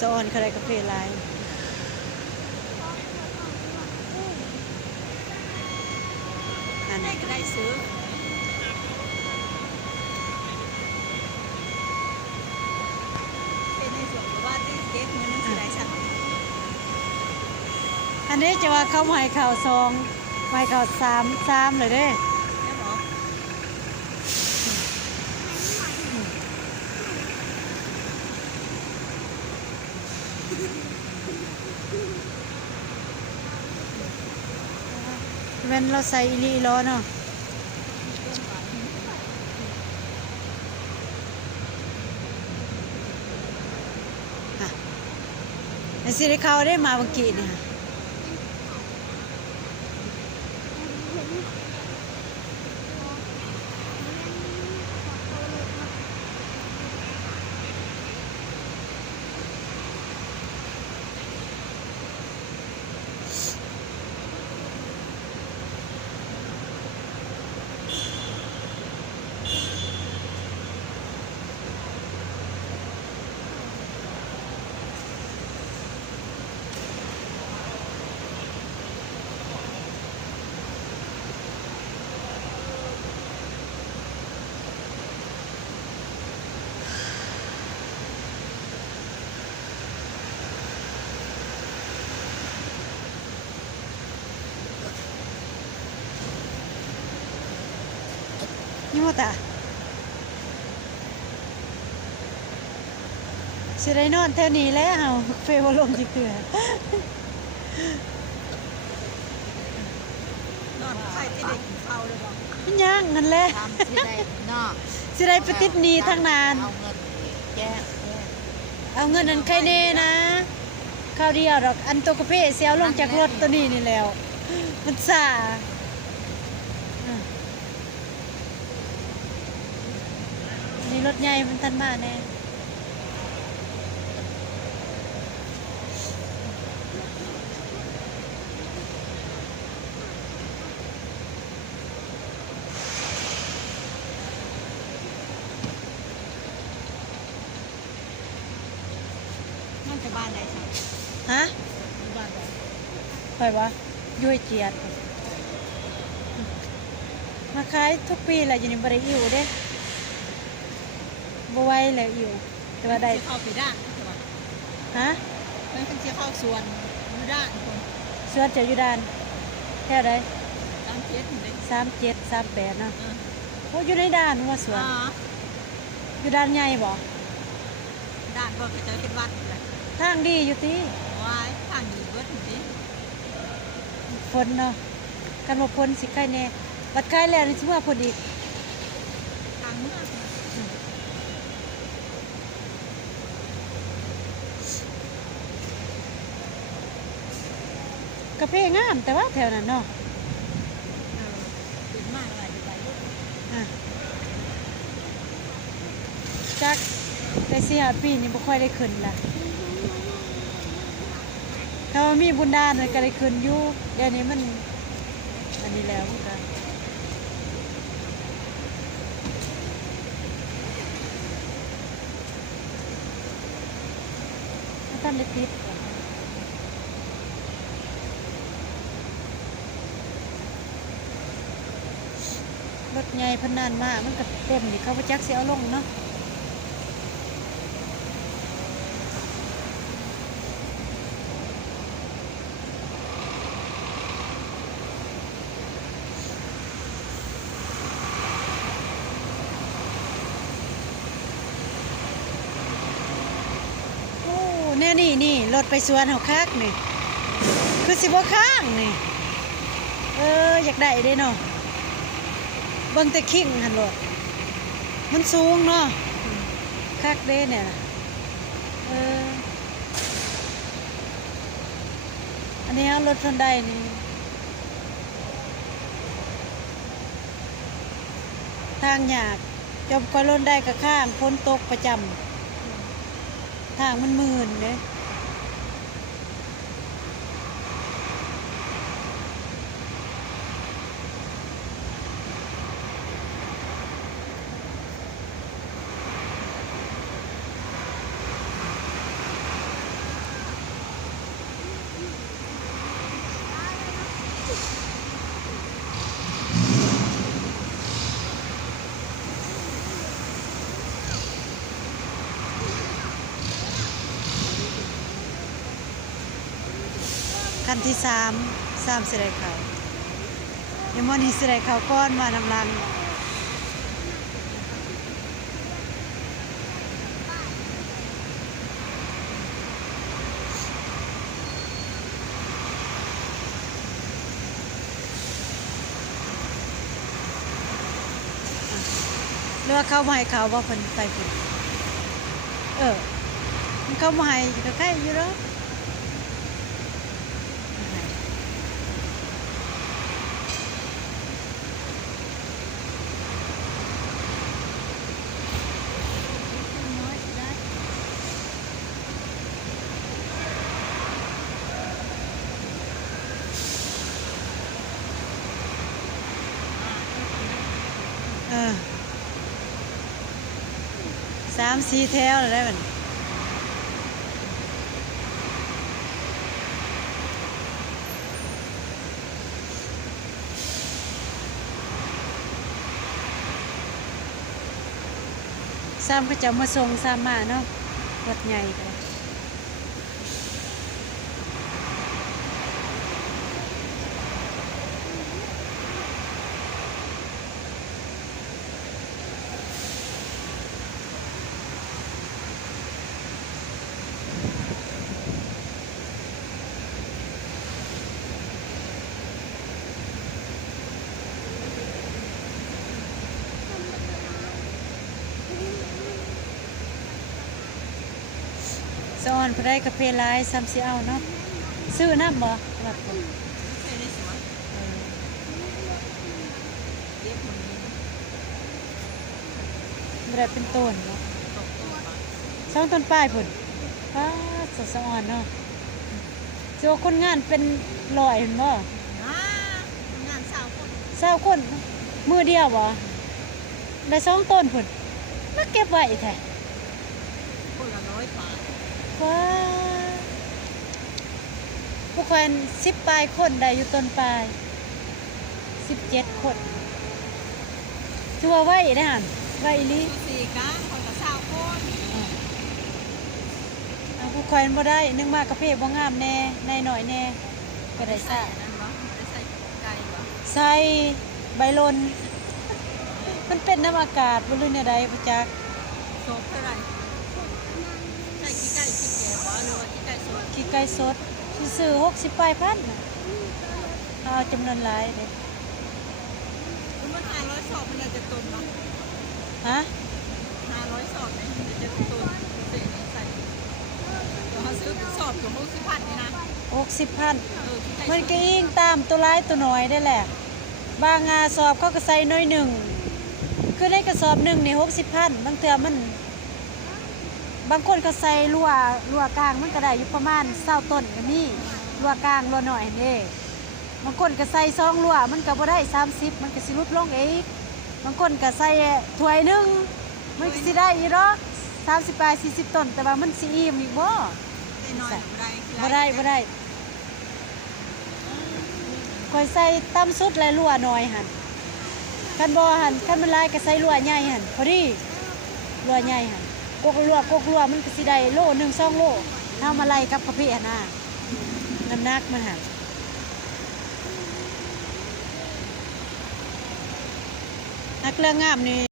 สอนเขาได้กาแฟลายอันได้ก็ได้ซื้อเป็นในส่วนว่าที่เก็บมือนึงสิได้สั่งอันนี้จะว่าเขาให้ข่าวซองให้ข่าวสามเลยเด้แล้วบอกเว้นเราใส่อีลีล้อเนาะไอ้สิได้เขาได้มาเมื่อกี้เนี่ยนี่ว่าตาสิได้นอนแถวนี้แล้วเอาเฟวลงจิเกลือน อนใครที่ได้กินข้าวเลยบอก มันย่างนั่นแหละ ทำสิได้นอก สิได้ไปติดหนี้ทั้งนาน เอาเงินแก้ เอาเงินนั้นใครเน่นะข้าวเดียวดอกอันตัวกาแฟเสียวลงจากรถตัวนี้นี่แล้วมันซ่านี่รถใหญ่มันทันมาแน่มันจะบ้านใดสั่ง ฮะ บ้านใด คอยวะย้วยเจียดมาขายทุกปีแหละอยู่ในบริอิวเด้บ่ไหวเลยอิวแต่ว่าได้ เข้าไปด้านใช่ไหม ฮะ นั่นคือจะเข้าสวนอยู่ด้านคน สวนจะอยู่ด้านแค่ใด ตามเจ็ดเลย 37 38เนาะโอ้อยู่ในด้านว่าสวน อ๋อ อยู่ด้านใหญ่บ่ ด้านก็จะเป็นวัดเลย ทางดีอยู่ติ ว้ายทางดีเบิดจริง ฝนเนาะกันว่าฝนสิใกล้แน่บัดใกล้แล้วนี่สิว่าพอดี ทางเมือง กาแฟงามแต่ว่าแถวนั้นเนาะ เป็นมากอะไรอยู่ไปลูก อ่ะจักแต่4-5 ปีนี่บ่ค่อยได้ขึ้นล่ะถ้าว่ามีบุญดาลมันก็ได้ขึ้นอยู่เดี๋ยวนี้มันอันนี้แล้วมันก็บ่ทันได้ติดรถใหญ่เพิ่นนานมากมันก็เต็มนี่เขาบ่จักสิเอาลงเนาะโอ้แน่นี่รถไปสวนเฮาคักนี่คือสิบ่ค้างนี่อยากได้เด้เนาะเบิ่งแต่คิงหั่นโลดมันสูงเนาะคักเด้เนี่ยน่ะอันนี้เอารถทนได้นี่ทางยากจมก็ล้นได้ก็ข้างฝนตกประจำทางมันมื่นเด้ คันที่สามสิได้เขาเดี๋ยวมอนี่สิได้เขาก้อนมานำลังหรือว่าเขามาให้เขาว่าเพิ่นไปเพิ่นมันเขามาให้ก็ใครอยู่แล้ว3-4แถวแล้วได้มันซ้ำก็จะมาส่งซ้ำมาเนาะวัดใหญ่กันสอนพอได้กาแฟลายซ้ำสิเอาเนาะซื้อน้ำบ่หลับบ่ ใช่ในสวนเย็บมันนี้ บ่ได้เป็นต้นเนาะ ตกตัวมา สองต้นปลายพุ่นสะอ่อนเนาะโจคนงานเป็นร้อยเห็นบ่ งานสาวคน 20คนมือเดียวบ่ได้2ต้นพุ่นมาเก็บไว้แท้ คนละ100 บาท ว้าผู้คน10ปลายคนได้อยู่ต้นปลาย17คนถือว่าไว้ได้หั่นไว้อีหลี อยู่สี่กะคนละสาวคน เอาผู้คนบ่ได้นึงมากกาแฟบ่งามแน่ในหน่อยแน่ก็ได้ ใส่ ซะ อันนั้นวะได้ใส่ไก่วะ ใส่ใบลนมันเป็นน้ำอากาศบ่รู้เนี่ยใดบ่จัก โซบเท่าไหร่ใส่ขี้ไก่ขี้แก่วะหรือว่าขี้ไก่สด ขี้ไก่สดซื้อ60ปลายพันน่ะเอาจำนวนหลายเด้ คือมัน500 สอบมันจะตุนเนาะ ฮะ 500 สอบเนี่ยมันจะตุนเศษนี่ใส่เราซื้อสอบอยู่60,000นี่นะ 60,000 ขี้ไก่ มันก็อิงตามตัวร้ายตัวน้อยได้แหละ บางงาสอบเขาก็ใส่น้อยหนึ่งคือในกระสอบหนึ่งนี่60,000บางเทื่อมันบางคนก็ใส่รั่วกลางมันก็ได้อยู่ประมาณ20ต้นก็มีรั่วกลางรั่วน้อยนี่บางคนก็ใส่2รั่วมันก็บ่ได้30มันก็สิลดลงอีกบางคนก็ใส่ถ้วยหนึงมันก็สิได้อีกดอก30ปลาย40ต้นแต่ว่ามันสิอิ่มอีกบ่ น้อย บ่ได้ข่อยใส่ต่ำสุดและรั่วน้อยหั่นคันบ่หั่นคันมันหลายก็ใส่รั่วใหญ่หั่นพอดีรั่วใหญ่หั่นกกรั่วมันก็สิได้โล1 2โลเฮามาไล่กับกะปิหั่นน่ะน้ำหนักมันหั่นนักเรื่องงามนี่